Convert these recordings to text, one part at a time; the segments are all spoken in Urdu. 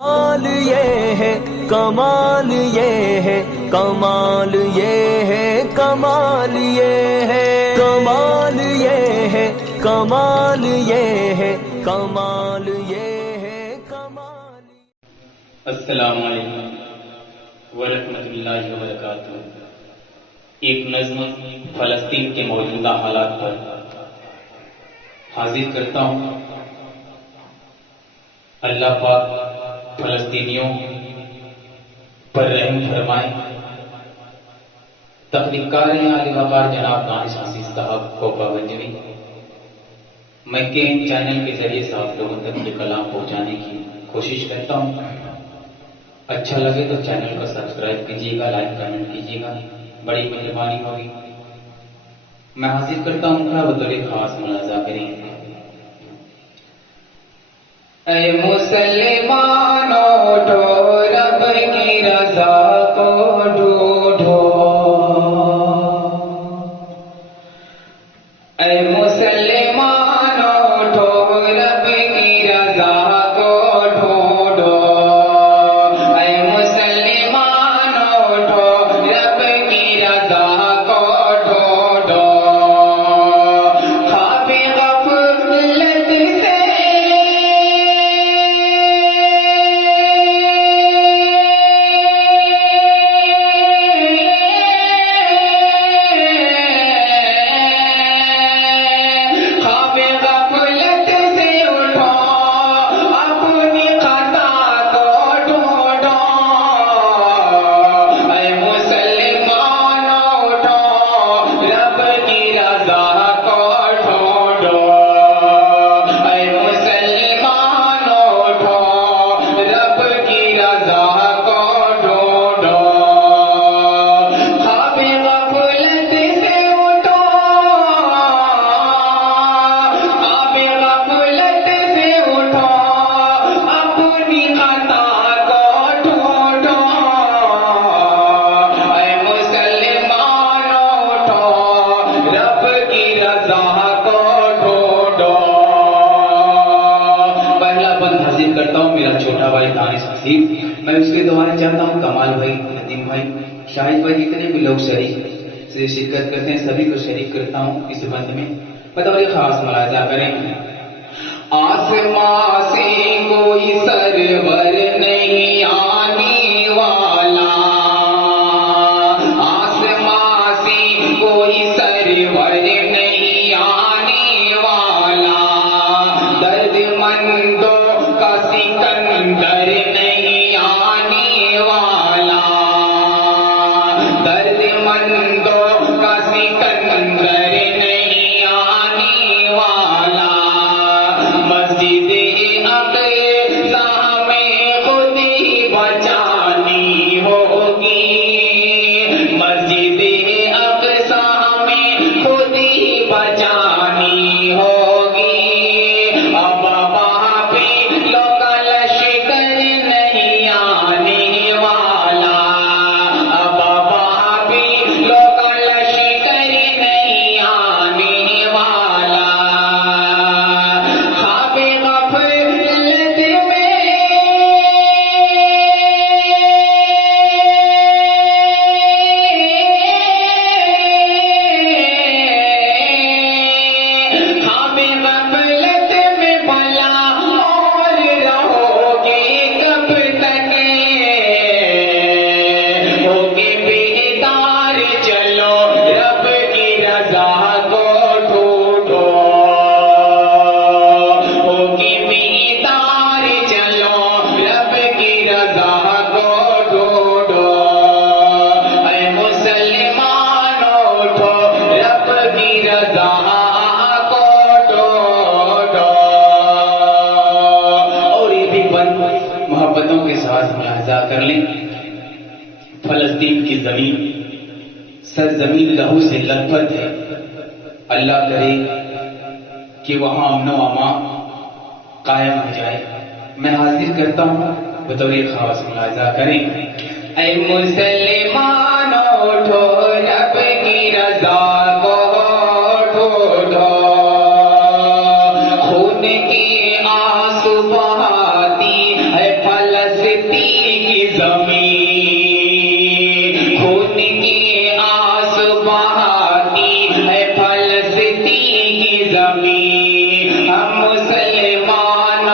کمال یہ ہے کمال یہ ہے کمال یہ ہے کمال یہ ہے کمال یہ ہے کمال یہ ہے کمال یہ ہے کمال. السلام علیکم ورحمۃ اللہ وبرکاتہ. ایک نظم فلسطین کے موجودہ حالات پر حاضر کرتا ہوں. اللہ پاک فلسطینیوں پر رحم فرمائے. تخلیقکار عالی وقار جناب دانش عزیز صاحب کو پابنجوی. میں کین چینل کے ذریعے سے آپ لوگوں تک یہ کلام پہنچانے کی کوشش کرتا ہوں. اچھا لگے تو چینل کو سبسکرائب کیجیے گا، لائک کمنٹ کیجیے گا، بڑی مہربانی ہوگی. میں حاضر کرتا ہوں تھا بطور خاص ملاحظہ کریں. اے مسلمانوں اٹھو رب کی رضا کو ڈھونڈو. اے مسلمانوں اٹھو رب کی رضا کو ڈھونڈو. اے مسلمانوں اٹھو رب کی رضا کو ڈھونڈو. خواب غفلت سے میں اس کے دوبارہ چاہتا ہوں کمال بھائی، ندیم بھائی، شاہد بھائی، جتنے بھی لوگ شریک سے شرکت کرتے ہیں سبھی کو شریک کرتا ہوں اس بند میں. بطور خاص ملاحظہ کریں. آسماں سے کوئی سرور نہیں آنے والا. آسماں سے کوئی سرور نہیں آنے والا. درد مندوں کا سکندر نہیں آنے والا. درد مندوں کا سکندر نہیں آنے والا. مسجد اقصی میں خود ہی بچانی ہوگی. مسجد اقصی میں خود ہی بچانی ہوگی. اب وہاں پہ لوگ لشکر نہیں آنے والا. اب وہاں پہ لوگ لشکر نہیں آنے والا. خواب غفلت میں خواب غفلت میں بھلا اور رہو گے کب تک. ہوگے بیدار چلو رب کی رضا کو ڈھونڈو. ہوگے بیدار چلو رب کی رضا کو ڈھونڈو. اے مسلمانوں اٹھو رب کی رضا کو ڈھونڈو. اور یہ بھی بند محبتوں کے ساتھ ملاحظہ کر لیں. فلسطین کی زمین سرزمین لہو سے لت پت ہے. اللہ کرے کہ وہاں امن و امان قائم ہو جائے. میں حاضر کرتا ہوں بطور خاص ملاحظہ کریں. اے مسلمانوں اٹھو رب کی رضا کو ڈھونڈو. خون کے آنسو بہاتی ہے فلسطین زمین خون کی آس بہاتی ہے فلسطین کی زمین ہم مسلمان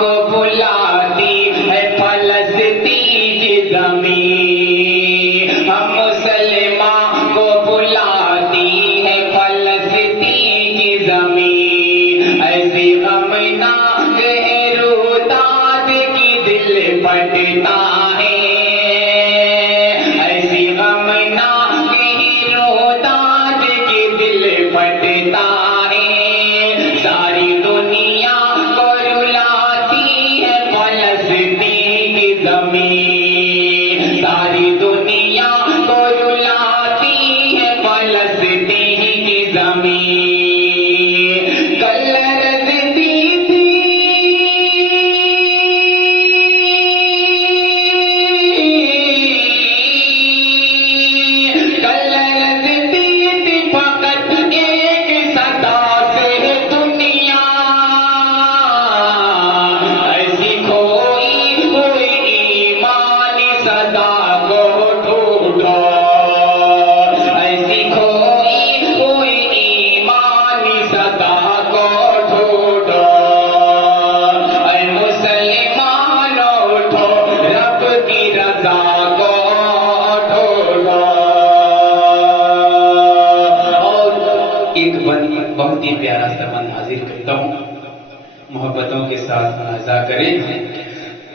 کو بلاتی ہے فلسطین کی زمین ہم مسلمان کو بلاتی ہے فلسطین کی زمین ایسی غمناک روداد کی دل پھٹتا ہے ایسی غمناک روداد کی دل پھٹتا ہے ساری دنیا کو رلاتی ہے فلسطین کی زمین ساری دنیا کو رلاتی ہے فلسطین کی زمین کل رضتی تھی کل رضتی تھی فقط ایک صدا سے دنیا ایسی کوئی ایمانی صدا کو ڈھونڈو ایسی کوئی ایمانی صدا کو ڈھونڈو اے مسلمانوں اٹھو رب کی رضا کو ڈھونڈو اور ایک بہت ہی پیارا سا من حاضر کرتا ہوں محبتوں کے ساتھ ملاحظہ کریں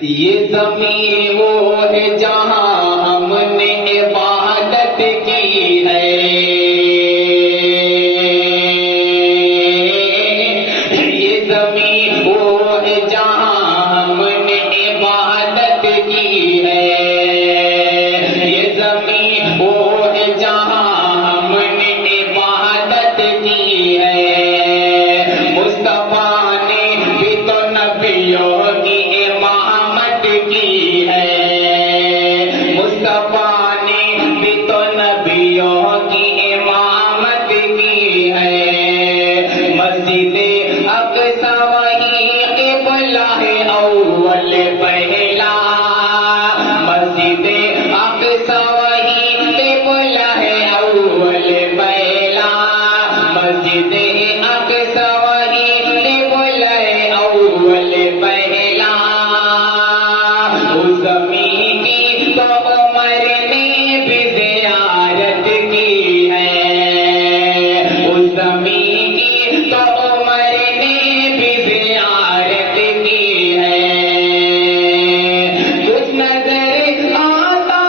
یہ زمین وہ ہے جہاں ہم نے عبادت کی ہے یہ زمین وہ ہے جہاں ہم نے عبادت کی ہے یہ زمین وہ ہے جہاں ہم نے عبادت کی ہے مصطفیٰ نے بھی تو نبیوں کی امامت کی ہے مصطفیٰ نے بھی تو نبیوں کی امامت کی ہے مسجد اقصی وہی قبلہ ہے اول پہلا مسجد اقصی وہی قبلہ ہے اول پہلا مسجد اقصی وہی قبلہ ہے اول پہلا اس زمین کی تو عمر نے بھی زیارت کی ہے اس زمین کی تو عمر نے بھی زیارت کی ہے کچھ نظر آتا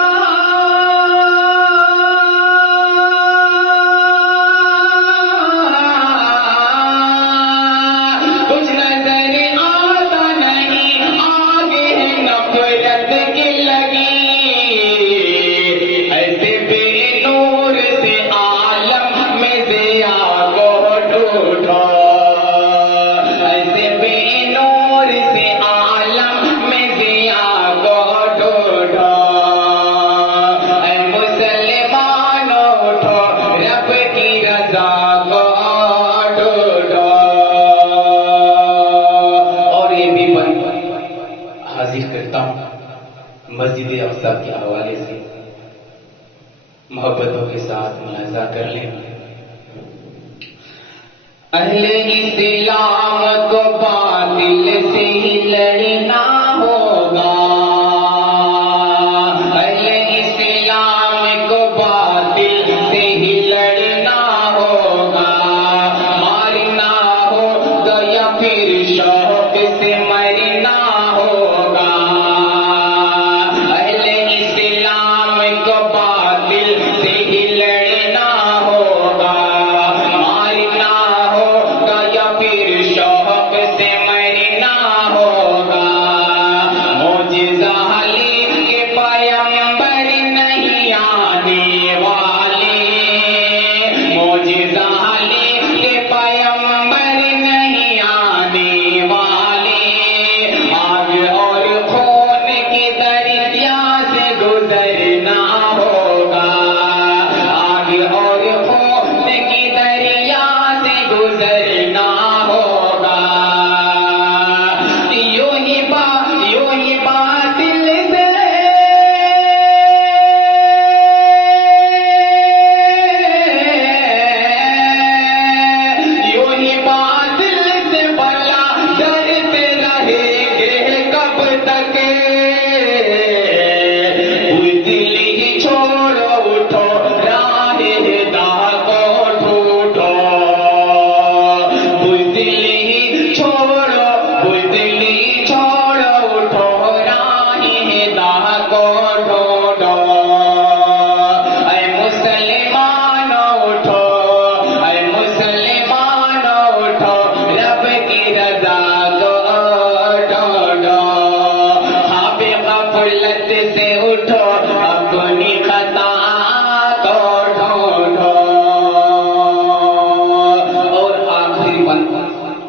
کچھ نظر آتا نہیں آگے ہے نفرت کی لگی ایسے بے نور سے عالم میں ضیا کو ڈھونڈو ایسے بے نور سے عالم میں ضیا کو ڈھونڈو اے مسلمانوں اٹھو رب کی رضا کو ڈھونڈو اور یہ بھی بند حاضر کرتا ہوں مسجد اقصی کے حوالے سے محبتوں کے ساتھ ملاحظہ کر لیں اہل اسلام کو باطل سے ہی لڑنا ہوگا اہل اسلام کو باطل سے ہی لڑنا ہوگا مارنا ہوگا یا پھر شوق سے مرنا ہوگا اہل اسلام کو باطل سے ہی لڑنا ہوگا مارنا ہوگا یا پھر شوق سے مرنا ہوگا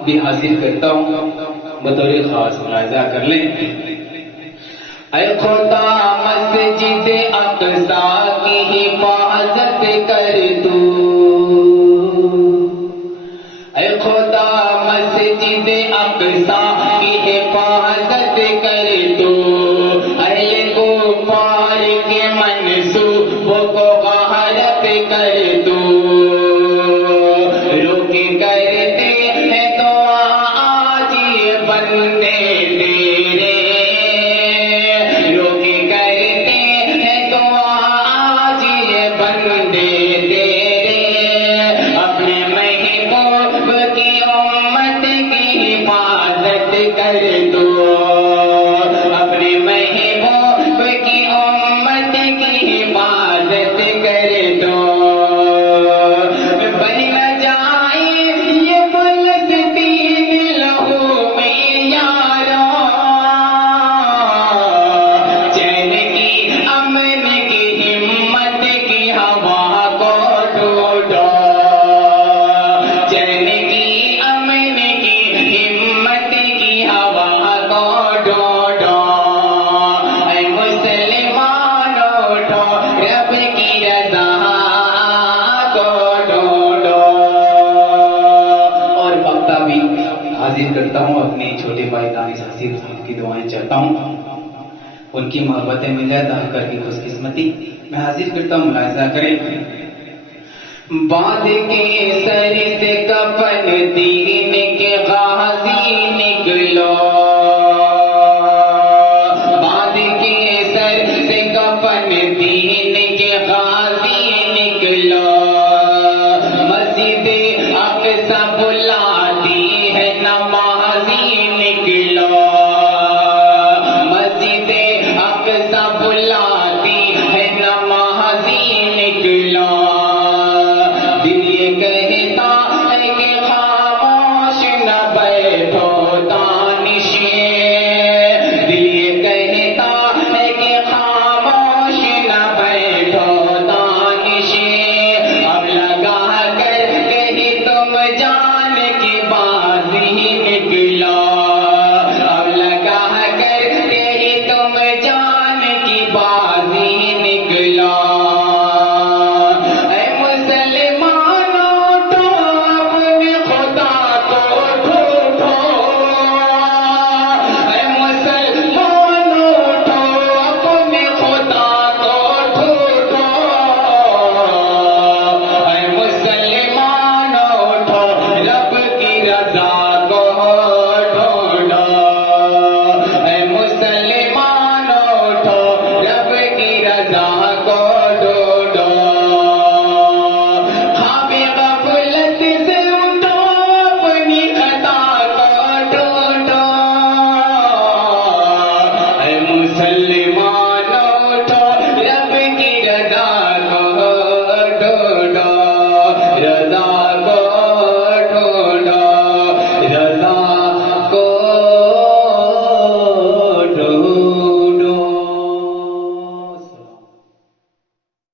بھی حاصل کرتا ہوں، بطور خاص ملاحظہ کر لیں۔ اے خدا مسجد اقصیٰ کی حفاظت کر تو، اے خدا مسجد اقصیٰ کی حفاظت کر تو، اہل کفار کے منصوبوں کو غارت کر تو، روک کرتے ہیں دعا آج یہ بندے تیرے، روک کرتے ہیں دعا آج یہ بندے تیرے، اپنے محبوب کی امت کی حفاظت کر دو، اپنے محبوب کی امت کی حفاظت کر دو، بن نہ جائے یہ فلسطین لہو میں یاروں، چین کی امن کی ہمت کی ہوا کو ڈھونڈو، چین کی امن کی ہمت کی ہوا کو ڈھونڈو، اے مسلمان اٹھو رب کی رضا کو ڈھونڈو۔ اور وقتہ بھی حاضر کرتا ہوں اپنے چھوٹے بھائی دانش حسیر صاحب کی دعائیں چاہتا ہوں، ان کی محبت ملت کر کی خوش قسمتی میں حاضر کرتا ہوں، ملاحظہ کریں۔ باندھ کے سر سے کفن دین کے غازی نکلو،